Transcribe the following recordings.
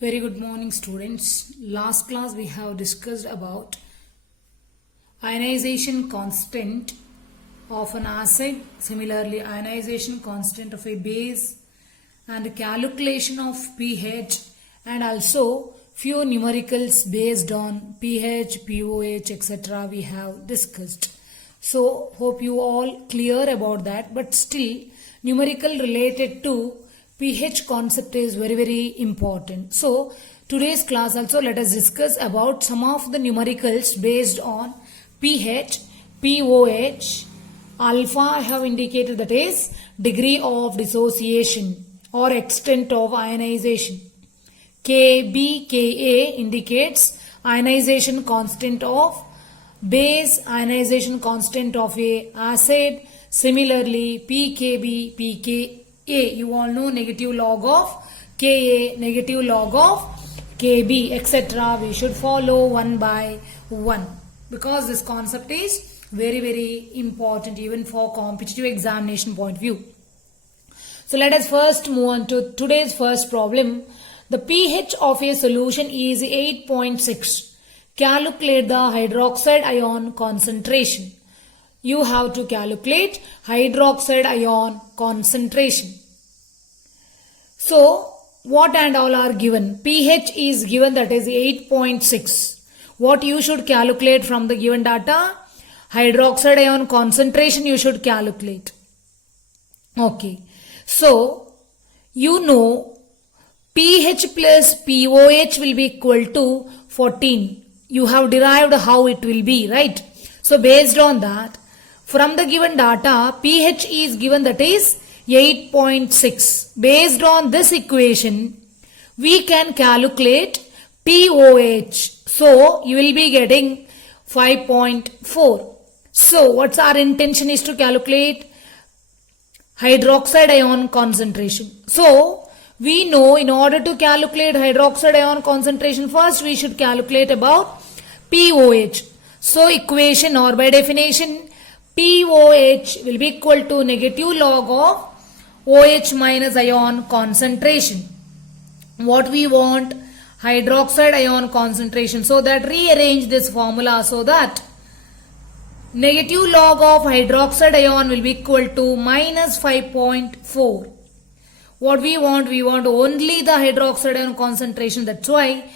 Very good morning, students. Last class we have discussed about ionization constant of an acid, similarly ionization constant of a base, and calculation of pH, and also few numericals based on pH, pOH, etc. we have discussed. So hope you all clear about that, but still numerical related to pH concept is very important. So today's class also let us discuss about some of the numericals based on pH, pOH, alpha I have indicated, that is degree of dissociation or extent of ionization. Kb, Ka indicates ionization constant of base, ionization constant of a acid. Similarly pKb, pKa, you all know negative log of Ka, negative log of Kb, etc. We should follow one by one because this concept is very important even for competitive examination point of view. So let us first move on to today's first problem. The pH of a solution is 8.6. Calculate the hydroxide ion concentration. You have to calculate hydroxide ion concentration. So what and all are given? pH is given, that is 8.6. What you should calculate from the given data? Hydroxide ion concentration you should calculate. Okay. So you know pH plus pOH will be equal to 14. You have derived how it will be, right? So based on that, from the given data, pH is given, that is 8.6. Based on this equation, we can calculate pOH. So you will be getting 5.4. So what's our intention is to calculate hydroxide ion concentration. So we know in order to calculate hydroxide ion concentration, first we should calculate about pOH. So equation or by definition, pOH will be equal to negative log of OH minus ion concentration. What we want? Hydroxide ion concentration. So that rearrange this formula so that negative log of hydroxide ion will be equal to minus 5.4. What we want? We want only the hydroxide ion concentration. That's why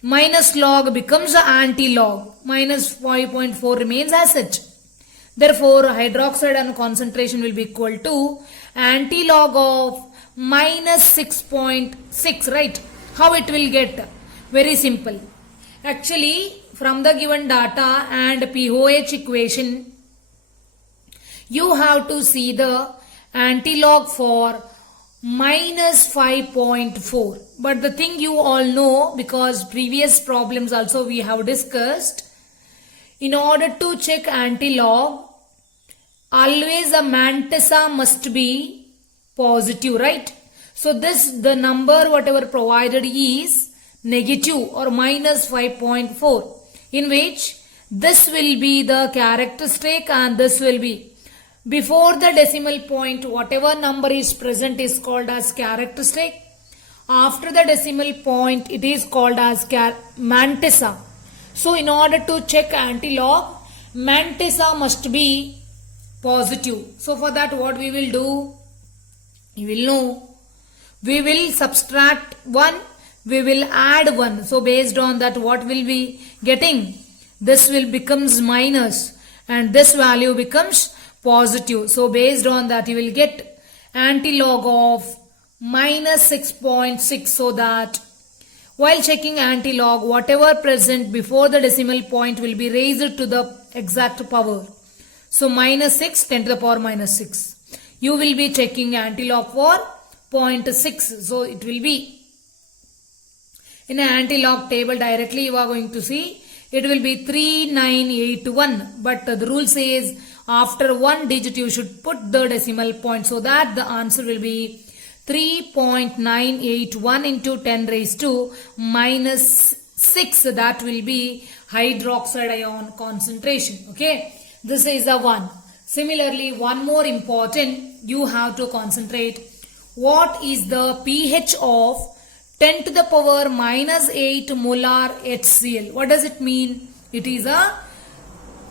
minus log becomes the anti-log. Minus 5.4 remains as such. Therefore, hydroxide ion concentration will be equal to anti-log of minus 6.6, right? How it will get? Very simple. Actually, from the given data and pOH equation, you have to see the anti-log for minus 5.4. But the thing you all know, because previous problems also we have discussed, in order to check anti-log, always a mantissa must be positive, right? So the number whatever provided is negative or minus 5.4, in which this will be the characteristic and this will be before the decimal point. Whatever number is present is called as characteristic. After the decimal point it is called as mantissa. So in order to check anti-log, mantissa must be positive. So for that what we will do? You will know. We will subtract 1. We will add 1. So based on that what will be getting? This will becomes minus and this value becomes positive. So based on that you will get anti-log of minus 6.6, so that while checking anti-log, whatever present before the decimal point will be raised to the exact power. So minus 6, 10 to the power minus 6. You will be checking anti-log for 0.6. So it will be in an anti-log table directly you are going to see it will be 3981. But the rule says after one digit you should put the decimal point, so that the answer will be 3.981 into 10 raised to minus 6. That will be hydroxide ion concentration. Okay, this is the one. Similarly, one more important, you have to concentrate what is the pH of 10 to the power minus 8 molar HCl. What does it mean? It is a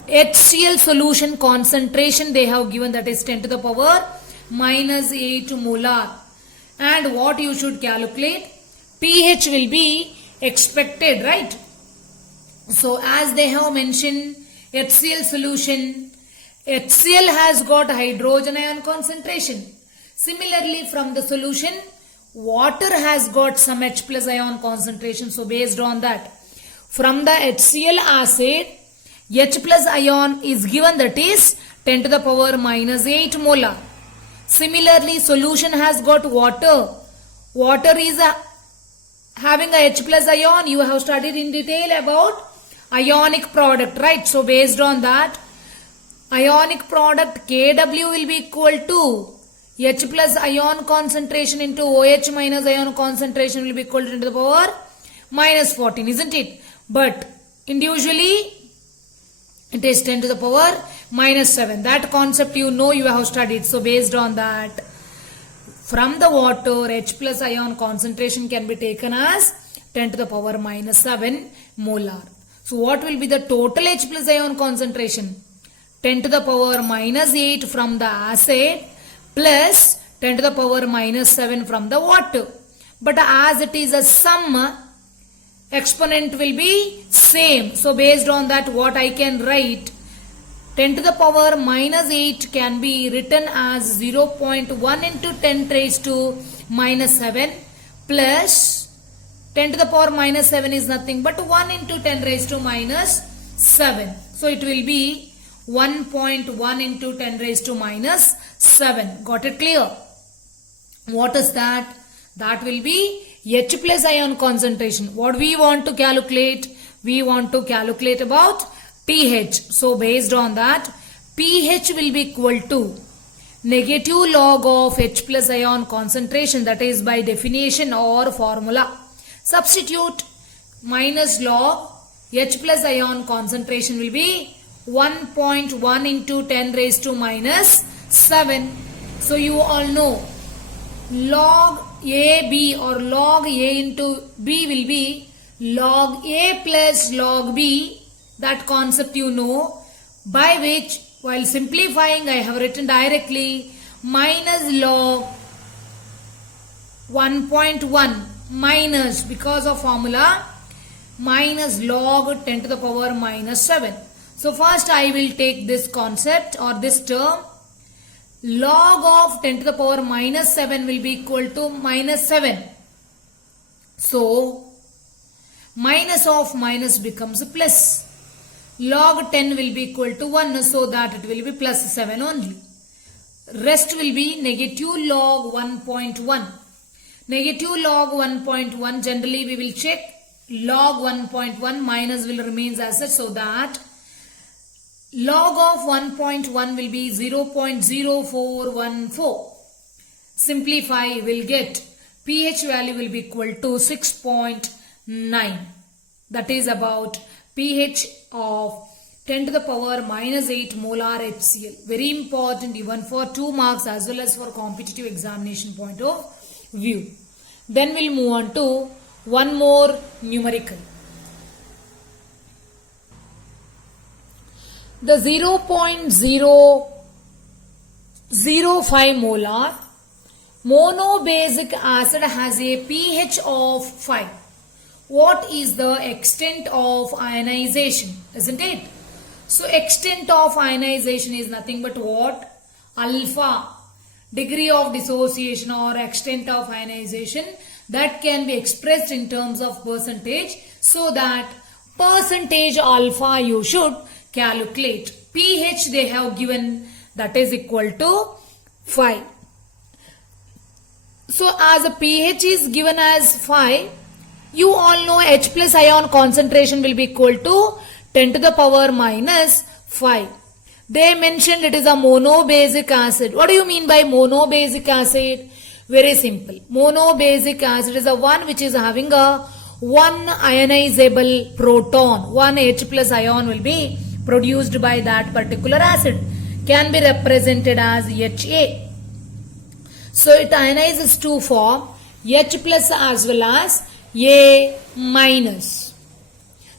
HCl solution concentration they have given, that is 10 to the power minus 8 molar. And what you should calculate? pH will be expected, right? So as they have mentioned, HCl solution, HCl has got hydrogen ion concentration. Similarly, from the solution, water has got some H plus ion concentration. So based on that, from the HCl acid, H plus ion is given, that is 10 to the power minus 8 molar. Similarly, solution has got water. Water is having a H plus ion. You have studied in detail about ionic product, right? So based on that, ionic product Kw will be equal to H plus ion concentration into OH minus ion concentration will be equal to 10 to the power minus 14, isn't it? But individually it is 10 to the power minus 7. That concept you know, you have studied. So based on that, from the water, H plus ion concentration can be taken as 10 to the power minus 7 molar. So what will be the total H plus ion concentration? 10 to the power minus 8 from the acid plus 10 to the power minus 7 from the water. But as it is a sum, exponent will be same. So based on that, what I can write, 10 to the power minus 8 can be written as 0.1 into 10 raised to minus 7 plus 10 to the power minus 7 is nothing but 1 into 10 raised to minus 7. So it will be 1.1 into 10 raised to minus 7. Got it clear? What is that? That will be H plus ion concentration. What we want to calculate? We want to calculate about pH. So based on that, pH will be equal to negative log of H plus ion concentration, that is by definition or formula. Substitute minus log H plus ion concentration will be 1.1 into 10 raised to minus 7. So you all know log AB or log A into B will be log A plus log B. That concept you know, by which while simplifying I have written directly minus log 1.1 minus, because of formula, minus log 10 to the power minus 7. So first I will take this concept or this term. Log of 10 to the power minus 7 will be equal to minus 7. So minus of minus becomes a plus. Log 10 will be equal to 1, so that it will be plus 7 only. Rest will be negative log 1.1. Negative log 1.1, generally we will check log 1.1, minus will remain as such, so that log of 1.1 will be 0.0414. Simplify, will get pH value will be equal to 6.9. That is about pH of 10 to the power minus 8 molar HCl. Very important even for 2 marks as well as for competitive examination point of view. Then we'll move on to one more numerical. The 0.005 molar monobasic acid has a pH of 5. What is the extent of ionization? Isn't it? So extent of ionization is nothing but what? Alpha. Degree of dissociation or extent of ionization, that can be expressed in terms of percentage. So that percentage alpha you should calculate. pH they have given, that is equal to 5. So as a pH is given as 5, you all know H plus ion concentration will be equal to 10 to the power minus 5. They mentioned it is a monobasic acid. What do you mean by monobasic acid? Very simple. Monobasic acid is a one which is having a one ionizable proton. One H plus ion will be produced by that particular acid. Can be represented as HA. So it ionizes to form H plus as well as A minus.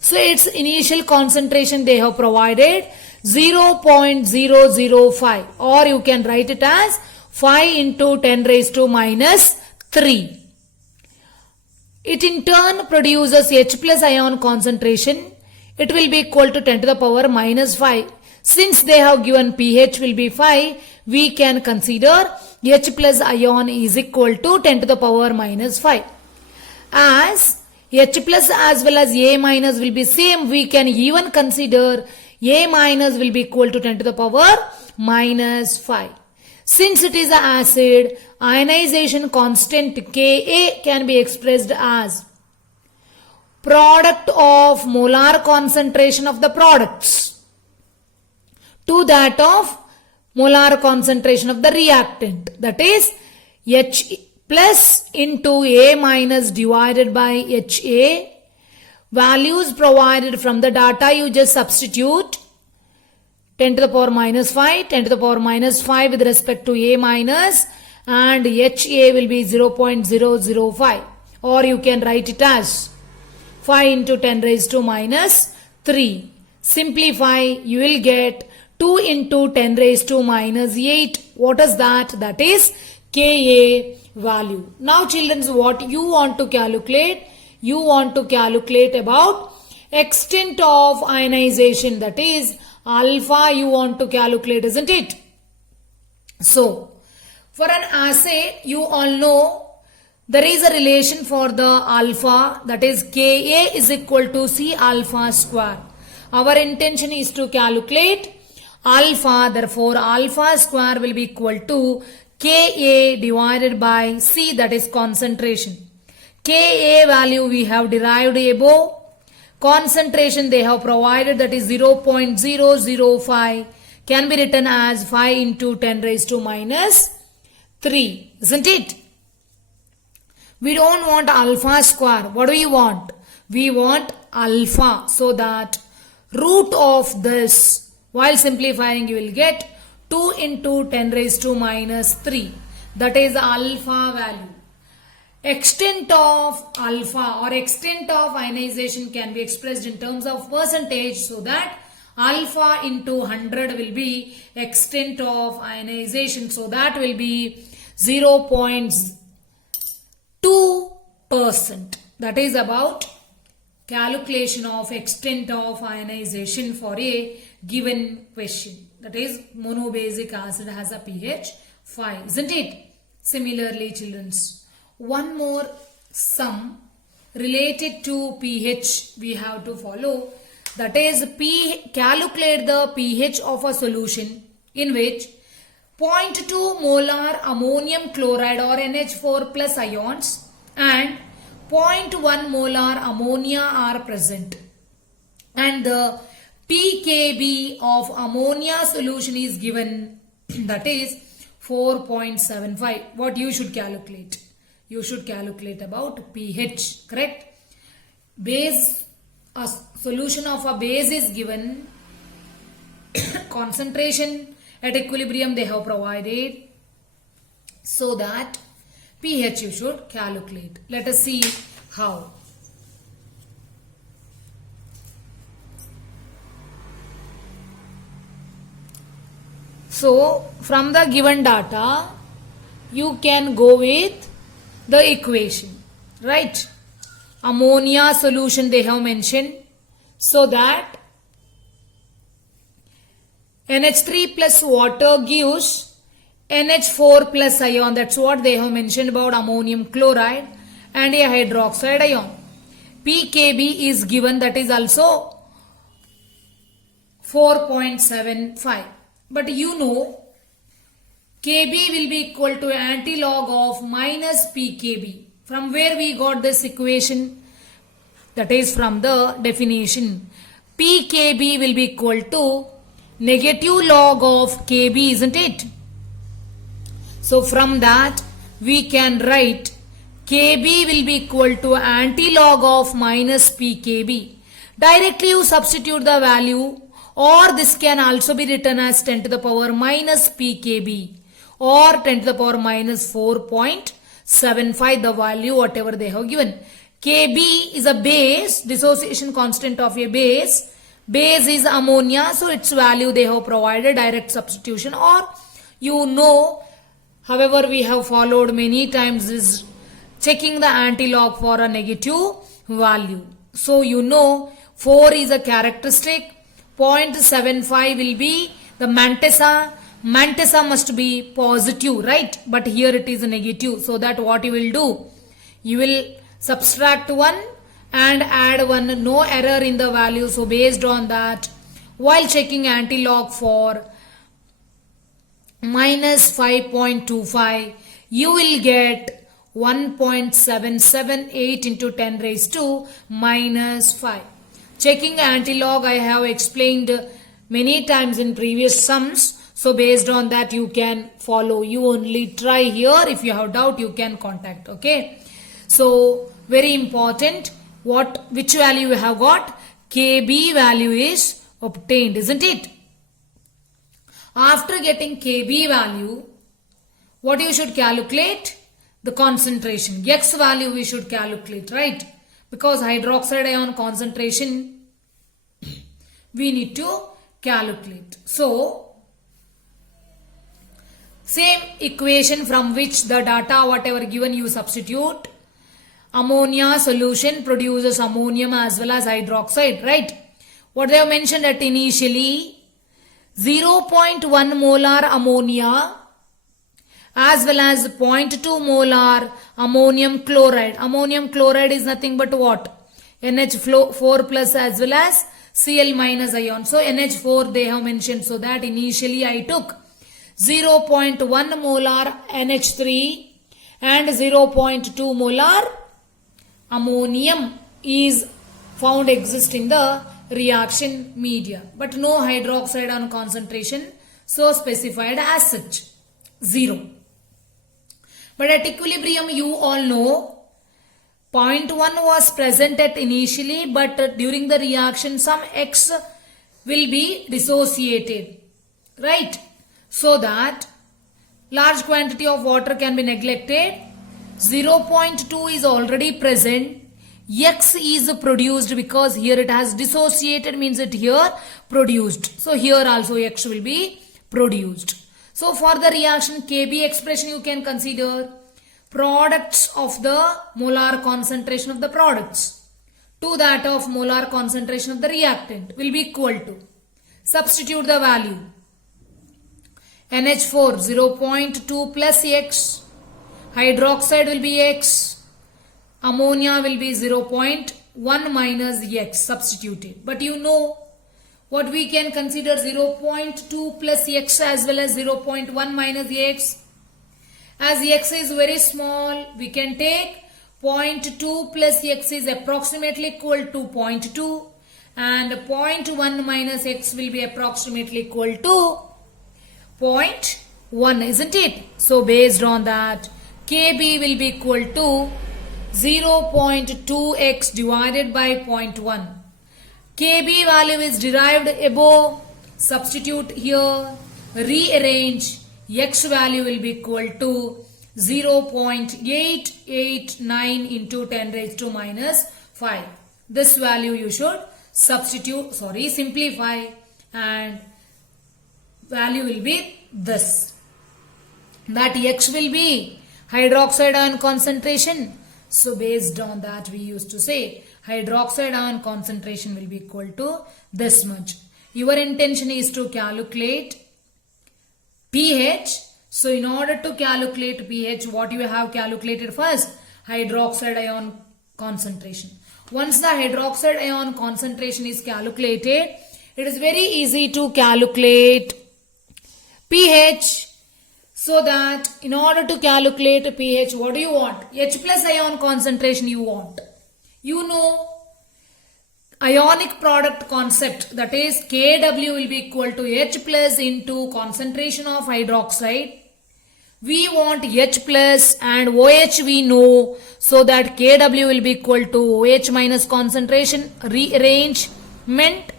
So its initial concentration they have provided 0.005, or you can write it as 5 into 10 raised to minus 3. It in turn produces H plus ion concentration. It will be equal to 10 to the power minus 5. Since they have given pH will be 5, we can consider H plus ion is equal to 10 to the power minus 5. As H plus as well as A minus will be same, we can even consider A minus will be equal to 10 to the power minus 5. Since it is an acid, ionization constant Ka can be expressed as product of molar concentration of the products to that of molar concentration of the reactant, that is H plus into A minus divided by HA. Values provided from the data you just substitute 10 to the power minus 5, 10 to the power minus 5 with respect to A minus, and HA will be 0.005, or you can write it as 5 into 10 raised to minus 3. Simplify, you will get 2 into 10 raised to minus 8. What is that? That is Ka value. Now children, what you want to calculate? You want to calculate about extent of ionization, that is alpha you want to calculate, isn't it? So, for an assay, you all know there is a relation for the alpha, that is Ka is equal to C alpha square. Our intention is to calculate alpha, therefore alpha square will be equal to Ka divided by C, that is concentration. Ka value we have derived above. Concentration they have provided, that is 0.005, can be written as 5 into 10 raised to minus 3, isn't it? We don't want alpha square. What do we want? We want alpha, so that root of this, while simplifying you will get 2 into 10 raised to minus 3, that is alpha value. Extent of alpha or extent of ionization can be expressed in terms of percentage, so that alpha into 100 will be extent of ionization, so that will be 0.2%. That is about calculation of extent of ionization for a given question. That is monobasic acid has a pH 5, isn't it? Similarly, children's, one more sum related to pH we have to follow, that is calculate the pH of a solution in which 0.2 molar ammonium chloride or NH4 plus ions and 0.1 molar ammonia are present, and the pKb of ammonia solution is given, that is 4.75. What you should calculate? You should calculate about pH, correct? Base, a solution of a base is given, concentration at equilibrium they have provided, so that pH you should calculate. Let us see how. So, from the given data, you can go with the equation, right? Ammonia solution they have mentioned, so that NH3 plus water gives NH4 plus ion. That's what they have mentioned about ammonium chloride and a hydroxide ion. pKb is given, that is also 4.75. But you know, Kb will be equal to antilog of minus pKb. From where we got this equation? That is from the definition. pKb will be equal to negative log of Kb, isn't it? So from that we can write Kb will be equal to antilog of minus pKb. Directly you substitute the value, or this can also be written as 10 to the power minus pKb or 10 to the power minus 4.75. 0.75 the value whatever they have given. Kb is a base, dissociation constant of a base. Base is ammonia, so its value they have provided, direct substitution, or you know, however we have followed many times is checking the antilog for a negative value. So you know 4 is a characteristic, 0.75 will be the mantissa. Mantissa must be positive, right? But here it is negative. So that what you will do? You will subtract 1 and add 1. No error in the value. So based on that, while checking antilog for minus 5.25, you will get 1.778 into 10 raised to minus 5. Checking antilog I have explained many times in previous sums. So based on that you can follow. You only try here. If you have doubt you can contact. Okay. So very important. Which value you have got? Kb value is obtained, isn't it? After getting Kb value, what you should calculate? The concentration. X value we should calculate, right? Because hydroxide ion concentration we need to calculate. So same equation from which the data whatever given you substitute. Ammonia solution produces ammonium as well as hydroxide, right? What they have mentioned that initially 0.1 molar ammonia as well as 0.2 molar ammonium chloride. Ammonium chloride is nothing but what? NH4 plus as well as Cl minus ion. So NH4 they have mentioned. So that initially I took 0.1 molar NH3 and 0.2 molar ammonium is found exist in the reaction media, but no hydroxide ion concentration so specified as such, 0. But at equilibrium you all know 0.1 was present at initially, but during the reaction some X will be dissociated, right? So that large quantity of water can be neglected. 0.2 is already present. X is produced because here it has dissociated, means it here produced. So here also X will be produced. So for the reaction Kb expression you can consider products of the molar concentration of the products to that of molar concentration of the reactant will be equal to. Substitute the value. NH4 0.2 plus X. Hydroxide will be X. Ammonia will be 0.1 minus X substituted. But you know what we can consider 0.2 plus X as well as 0.1 minus X. As X is very small, we can take 0.2 plus X is approximately equal to 0.2 and 0.1 minus X will be approximately equal to 0.1, isn't it? So based on that, Kb will be equal to 0.2x divided by 0.1. Kb value is derived above. Substitute here. Rearrange. X value will be equal to 0.889 into 10 raised to minus 5. This value you should simplify, and value will be this. That X will be hydroxide ion concentration. So based on that we used to say hydroxide ion concentration will be equal to this much. Your intention is to calculate pH. So in order to calculate pH, what you have calculated first? Hydroxide ion concentration. Once the hydroxide ion concentration is calculated, it is very easy to calculate pH. So that in order to calculate pH, what do you want? H plus ion concentration you want. You know ionic product concept, that is Kw will be equal to H plus into concentration of hydroxide. We want H plus and OH we know, so that Kw will be equal to OH minus concentration. Rearrangement.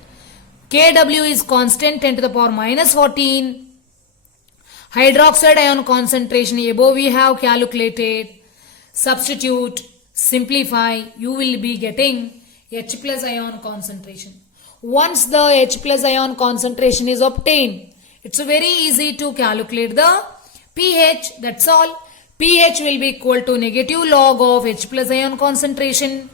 Kw is constant 10 to the power minus 14. Hydroxide ion concentration above we have calculated. substitute, simplify, you will be getting H plus ion concentration. Once the H plus ion concentration is obtained, it's very easy to calculate the pH, that's all. pH will be equal to negative log of H plus ion concentration.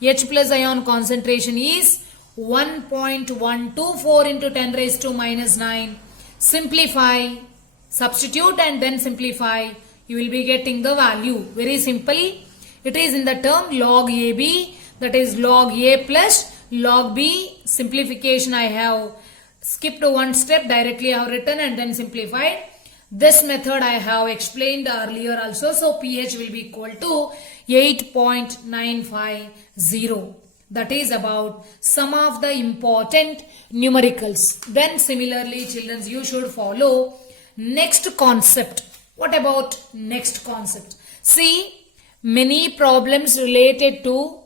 H plus ion concentration is 1.124 into 10 raised to minus 9. Simplify, substitute and then simplify. You will be getting the value. Very simple. It is in the term log AB, that is log A plus log B. Simplification I have skipped one step, directly I have written and then simplified. This method I have explained earlier also. So pH will be equal to 8.950. That is about some of the important numericals. Then similarly, children, you should follow next concept. What about next concept? See, many problems related to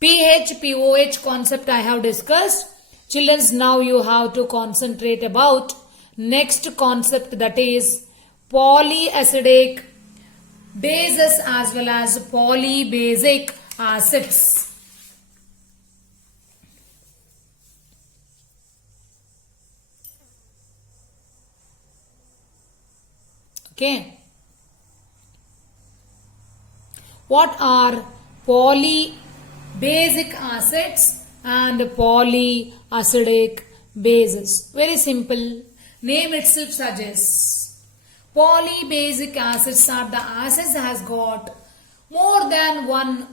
pH, pOH concept I have discussed. Children, now you have to concentrate about next concept, that is polyacidic bases as well as polybasic acids. Okay. What are polybasic acids and polyacidic bases? Very simple. Name itself suggests. Polybasic acids are the acids has got more than one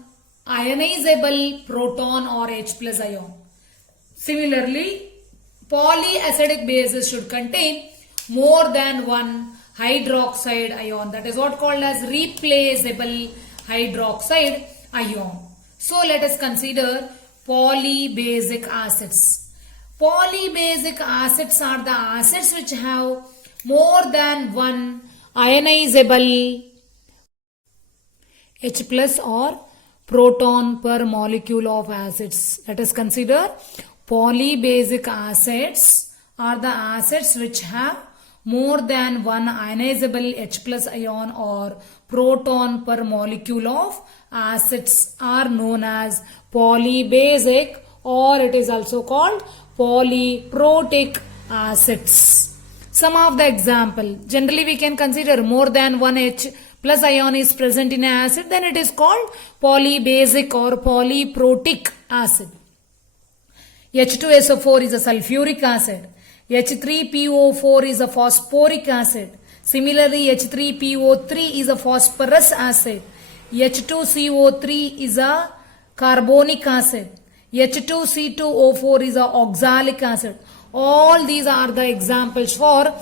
ionizable proton or H plus ion. Similarly, polyacidic bases should contain more than one hydroxide ion. That is what called as replaceable hydroxide ion. So let us consider polybasic acids. Polybasic acids are the acids which have more than one ionizable H plus or proton per molecule of acids. Let us consider polybasic acids are the acids which have more than one ionizable H plus ion or proton per molecule of acids are known as polybasic, or it is also called polyprotic acids. Some of the example, generally we can consider more than one H plus ion is present in an acid, then it is called polybasic or polyprotic acid. H2SO4 is a sulfuric acid. H3PO4 is a phosphoric acid. Similarly, H3PO3 is a phosphorus acid. H2CO3 is a carbonic acid. H2C2O4 is a oxalic acid. All these are the examples for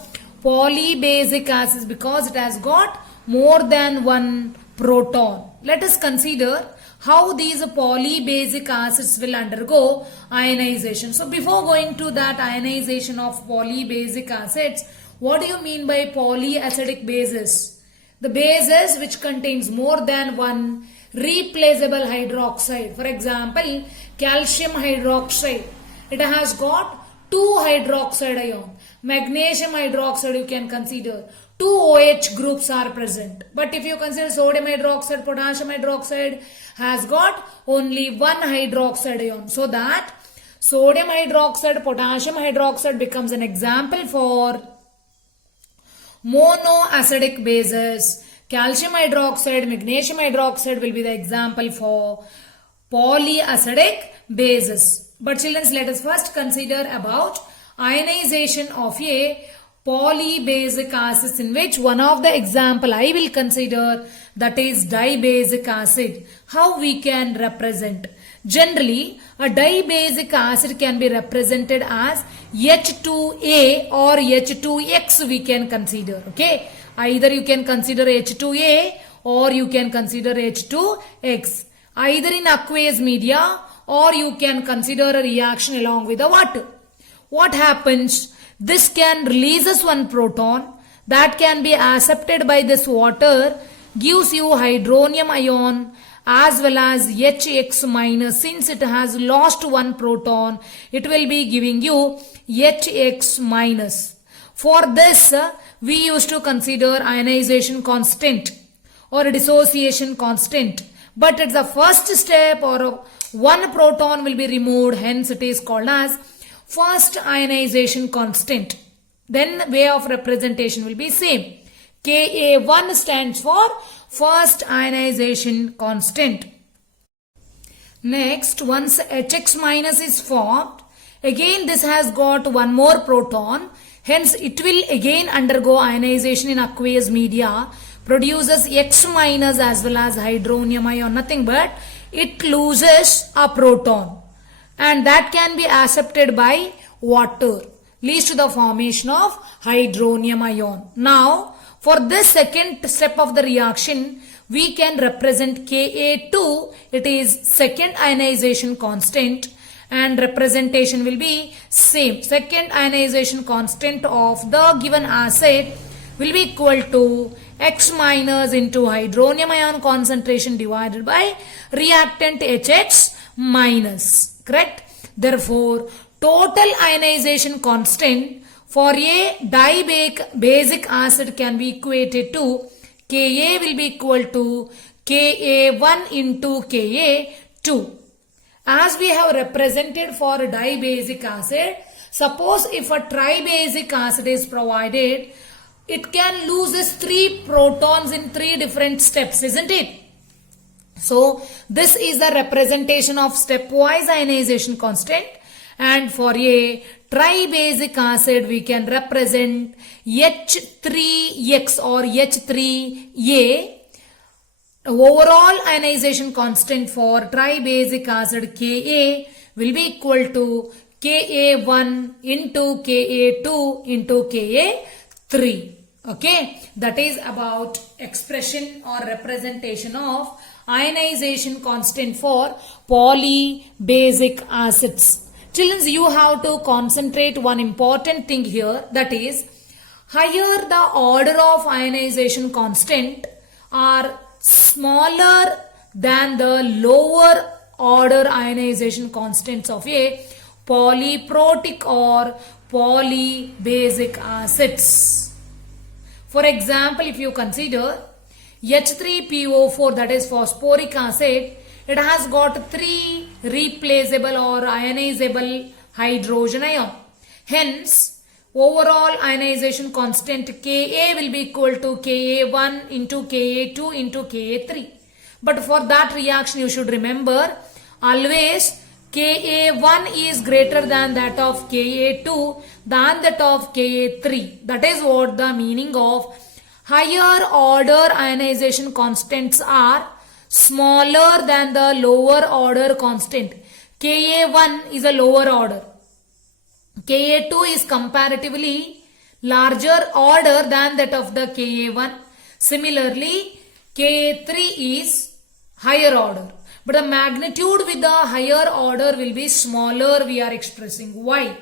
polybasic acids because it has got more than one proton. Let us consider how these polybasic acids will undergo ionization. So before going to that ionization of polybasic acids, what do you mean by polyacidic bases? The bases which contains more than one replaceable hydroxide. For example, calcium hydroxide. It has got two hydroxide ion. Magnesium hydroxide you can consider. Two OH groups are present. But if you consider sodium hydroxide, potassium hydroxide has got only one hydroxide ion. So that sodium hydroxide, potassium hydroxide becomes an example for monoacidic bases. Calcium hydroxide, magnesium hydroxide will be the example for polyacidic bases. But children, let us first consider about ionization of a polybasic acids, in which one of the example I will consider, that is dibasic acid. How we can represent? Generally, a dibasic acid can be represented as H2A or H2X we can consider. Okay. Either you can consider H2A or you can consider H2X. Either in aqueous media or you can consider a reaction along with the water. What happens? This can releases one proton that can be accepted by this water, gives you hydronium ion as well as HX minus. Since it has lost one proton, it will be giving you HX minus. For this, we used to consider ionization constant, or a dissociation constant. But it's the first step, or one proton will be removed, hence it is called as first ionization constant. Then way of representation will be same. Ka1 stands for first ionization constant. Next, once Hx minus is formed, again this has got one more proton, hence it will again undergo ionization in aqueous media, produces X minus as well as hydronium ion, nothing but it loses a proton, and that can be accepted by water, leads to the formation of hydronium ion. Now, for this second step of the reaction, we can represent Ka2, it is second ionization constant, and representation will be same. Second ionization constant of the given acid will be equal to X minus into hydronium ion concentration divided by reactant Hx minus. Correct? Therefore, total ionization constant for a dibasic acid can be equated to Ka will be equal to Ka1 into Ka2. As we have represented for a dibasic acid, suppose if a tribasic acid is provided, it can lose 3 protons in 3 different steps, isn't it? So, this is the representation of stepwise ionization constant, and for a tribasic acid we can represent H3X or H3A. Overall ionization constant for tribasic acid Ka will be equal to Ka1 into Ka2 into Ka3. Okay, that is about expression or representation of ionization constant for polybasic acids. Children, you have to concentrate one important thing here, that is, higher the order of ionization constant are smaller than the lower order ionization constants of a polyprotic or polybasic acids. For example, if you consider H3PO4, that is phosphoric acid, it has got 3 replaceable or ionizable hydrogen ion. Hence, overall ionization constant Ka will be equal to Ka1 into Ka2 into Ka3. But for that reaction, you should remember always Ka1 is greater than that of Ka2 than that of Ka3. That is what the meaning of higher order ionization constants are smaller than the lower order constant. Ka1 is a lower order. Ka2 is comparatively larger order than that of the Ka1. Similarly, Ka3 is higher order. But the magnitude with the higher order will be smaller, we are expressing. Why?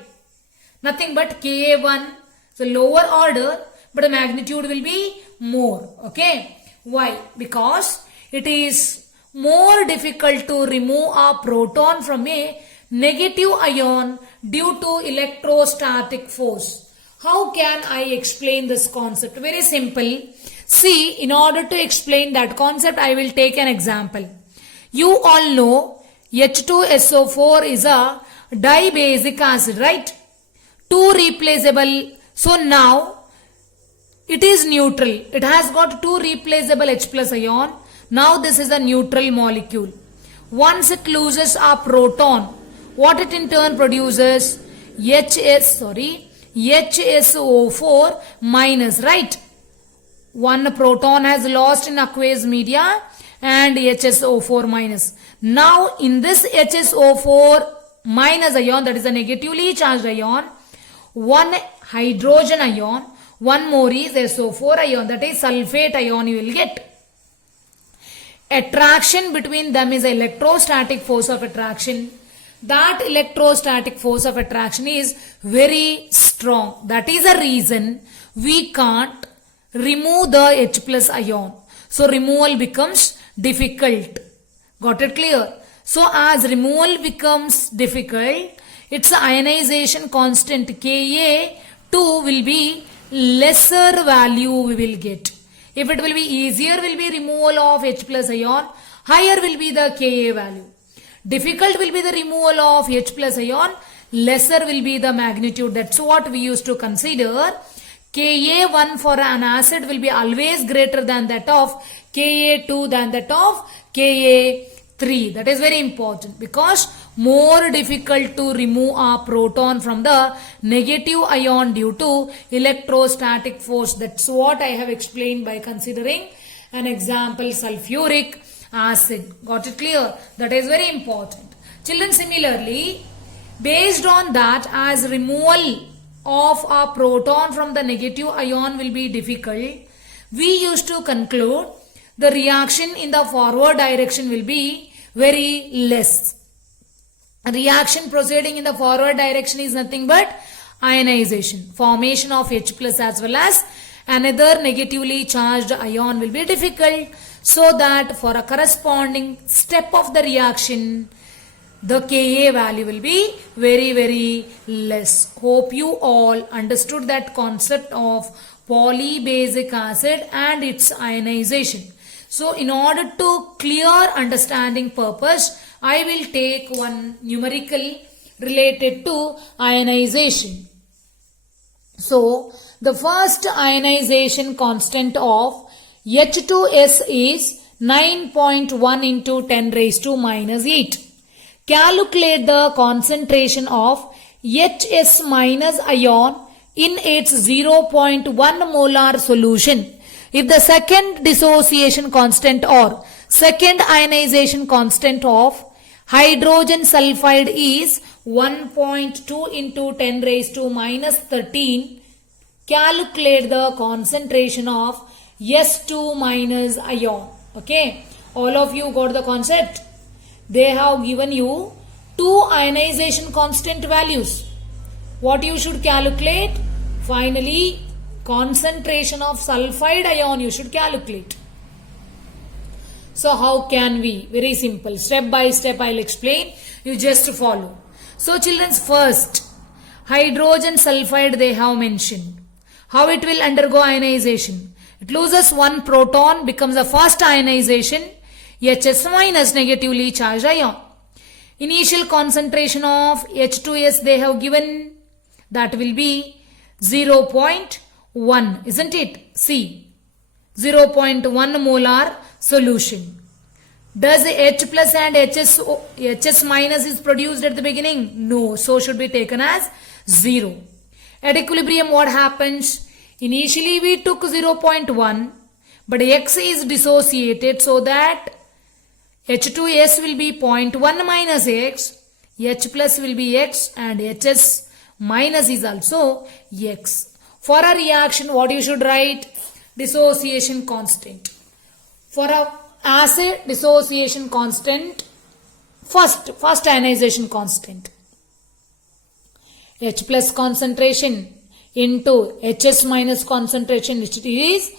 Nothing but Ka1 is a lower order, but the magnitude will be more. Okay? Why? Because it is more difficult to remove a proton from a negative ion due to electrostatic force. How can I explain this concept? Very simple. See, in order to explain that concept, I will take an example. You all know H2SO4 is a dibasic acid, right? 2 replaceable. So now it is neutral. It has got 2 replaceable H plus ion. Now this is a neutral molecule. Once it loses a proton, what it in turn produces? HSO4 minus, right? One proton has lost in aqueous media and HSO4 minus. Now in this HSO4 minus ion, that is a negatively charged ion, one hydrogen ion, one more is SO4 ion, that is sulfate ion you will get. Attraction between them is electrostatic force of attraction. That electrostatic force of attraction is very strong. That is the reason we can't remove the H plus ion. So removal becomes difficult. Got it clear? So as removal becomes difficult, its ionization constant Ka2 will be lesser value we will get. If it will be easier, will be removal of H plus ion, higher will be the Ka value. Difficult will be the removal of H plus ion, lesser will be the magnitude. That's what we used to consider. Ka1 for an acid will be always greater than that of Ka2 than that of Ka3. That is very important because more difficult to remove a proton from the negative ion due to electrostatic force. That's what I have explained by considering an example, sulfuric acid. Got it clear? That is very important. Children, similarly, based on that, as removal of a proton from the negative ion will be difficult, we used to conclude the reaction in the forward direction will be very less. Reaction proceeding in the forward direction is nothing but ionization. Formation of H plus as well as another negatively charged ion will be difficult. So that for a corresponding step of the reaction, the Ka value will be very, very less. Hope you all understood that concept of polybasic acid and its ionization. So in order to clear understanding purpose, I will take one numerical related to ionization. So the first ionization constant of H2S is 9.1 into 10 raised to minus 8. Calculate the concentration of HS minus ion in its 0.1 molar solution. If the second dissociation constant or second ionization constant of hydrogen sulfide is 1.2 into 10 raised to minus 13, calculate the concentration of S2 minus ion. Okay, all of you got the concept? They have given you two ionization constant values. What you should calculate? Finally, concentration of sulfide ion you should calculate. So how can we? Very simple. Step by step I will explain. You just follow. So children, first hydrogen sulfide they have mentioned. How it will undergo ionization? It loses one proton, becomes the first ionization, HS minus negatively charged ion. Initial concentration of H2S they have given, that will be 0.1, isn't it? See, 0.1 molar solution. Does H plus and HS minus is produced at the beginning? No, so should be taken as 0. At equilibrium what happens? Initially we took 0.1, but X is dissociated so that H2S will be 0.1 minus X, H plus will be X and HS minus is also X. For a reaction what you should write? Dissociation constant. For a acid, dissociation constant, first ionization constant. H plus concentration into HS minus concentration, which is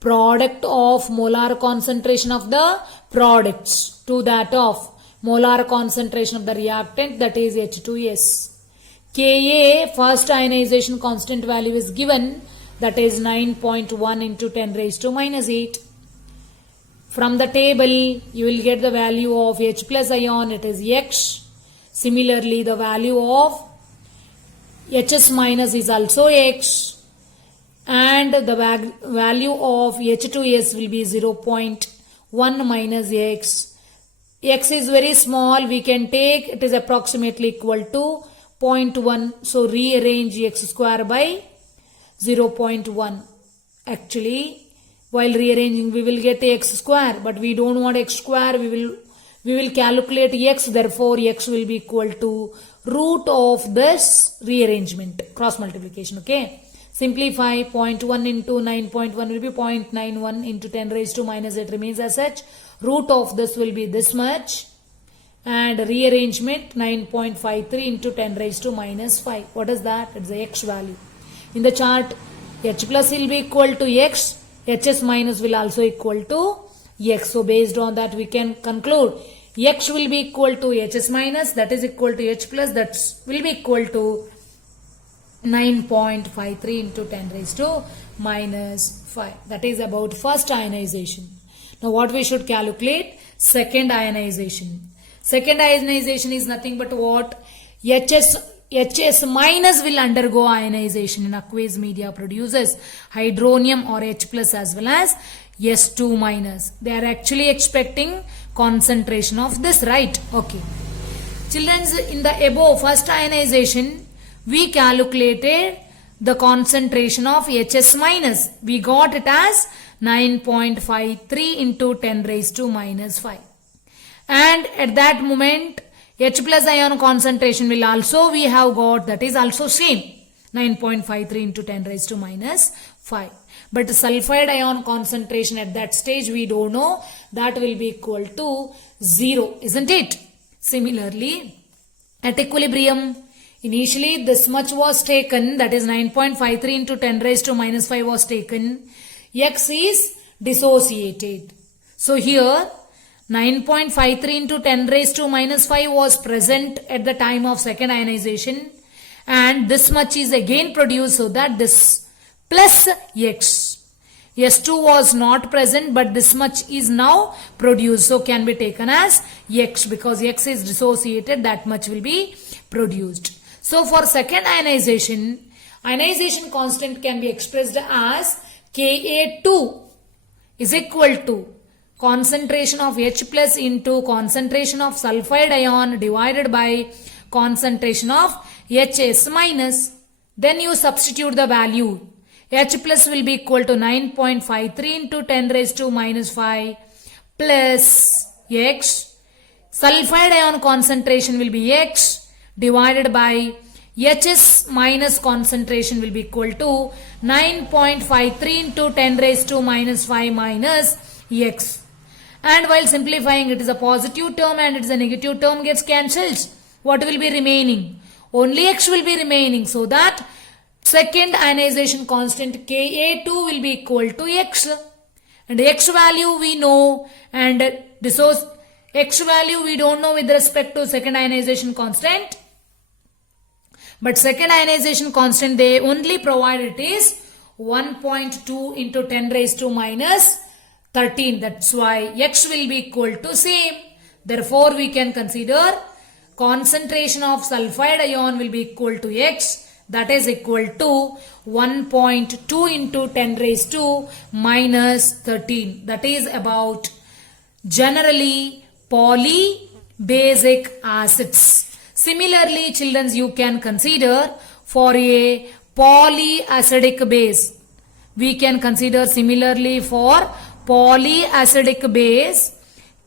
product of molar concentration of the products to that of molar concentration of the reactant, that is H2S. Ka, first ionization constant value is given, that is 9.1 into 10 raised to minus 8. From the table you will get the value of H plus ion, it is X. Similarly the value of HS minus is also X, and the value of H2S will be 0.1 minus X. X is very small, we can take, it is approximately equal to 0.1, so rearrange X square by 0.1. Actually, while rearranging we will get X square, but we don't want X square, we will calculate X, therefore X will be equal to root of this rearrangement, cross multiplication. Okay, simplify, 0.1 into 9.1 will be 0.91 into 10 raised to minus 8 remains as such. Root of this will be this much, and rearrangement 9.53 into 10 raised to minus 5. What is that? It's the X value. In the chart, H plus will be equal to X, HS minus will also equal to X. So based on that we can conclude X will be equal to HS minus, that is equal to H plus, that will be equal to 9.53 into 10 raised to minus 5. That is about first ionization. Now what we should calculate? Second ionization. Second ionization is nothing but what? HS minus will undergo ionization in aqueous media, produces hydronium or H plus as well as S2 minus. They are actually expecting concentration of this, right? Okay. Children, in the above first ionization, we calculated the concentration of HS minus. We got it as 9.53 into 10 raised to minus 5. And at that moment, H plus ion concentration will also we have got, that is also same, 9.53 into 10 raised to minus 5. But sulfide ion concentration at that stage we don't know, that will be equal to 0, isn't it? Similarly, at equilibrium, initially this much was taken, that is 9.53 into 10 raised to minus 5 was taken. X is dissociated. So here 9.53 into 10 raised to minus 5 was present at the time of second ionization, and this much is again produced, so that this plus X. S2 was not present, but this much is now produced, so can be taken as X, because X is dissociated, that much will be produced. So for second ionization, ionization constant can be expressed as Ka2 is equal to concentration of H plus into concentration of sulfide ion divided by concentration of HS minus. Then you substitute the value. H plus will be equal to 9.53 into 10 raised to minus 5 plus X. Sulfide ion concentration will be X divided by HS minus concentration will be equal to 9.53 into 10 raised to minus 5 minus X. And while simplifying, it is a positive term and it is a negative term gets cancelled. What will be remaining? Only X will be remaining, so that second ionization constant Ka2 will be equal to X. And X value we know, and X value we don't know with respect to second ionization constant. But second ionization constant they only provide it is 1.2 into 10 raised to minus 13. That's why X will be equal to same. Therefore, we can consider concentration of sulfide ion will be equal to X. That is equal to 1.2 into 10 raised to minus 13. That is about generally polybasic acids. Similarly, children, you can consider for a polyacidic base. We can consider similarly for polyacidic base,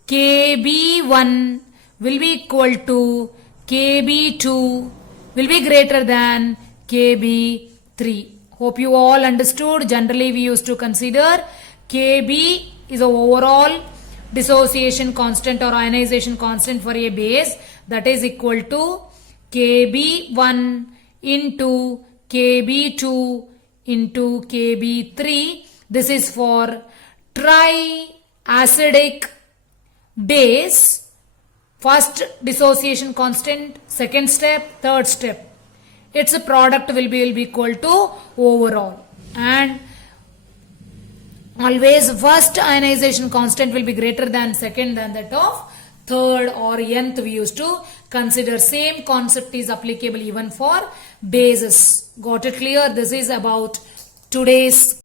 Kb1 will be equal to Kb2 will be greater than Kb3. Hope you all understood. Generally we used to consider Kb is the overall dissociation constant or ionization constant for a base, that is equal to Kb1 into Kb2 into Kb3. This is for triacidic base. First dissociation constant, second step, third step. Its product will be equal to overall. And always first ionization constant will be greater than second than that of third or nth. We used to consider same concept is applicable even for bases. Got it clear? This is about today's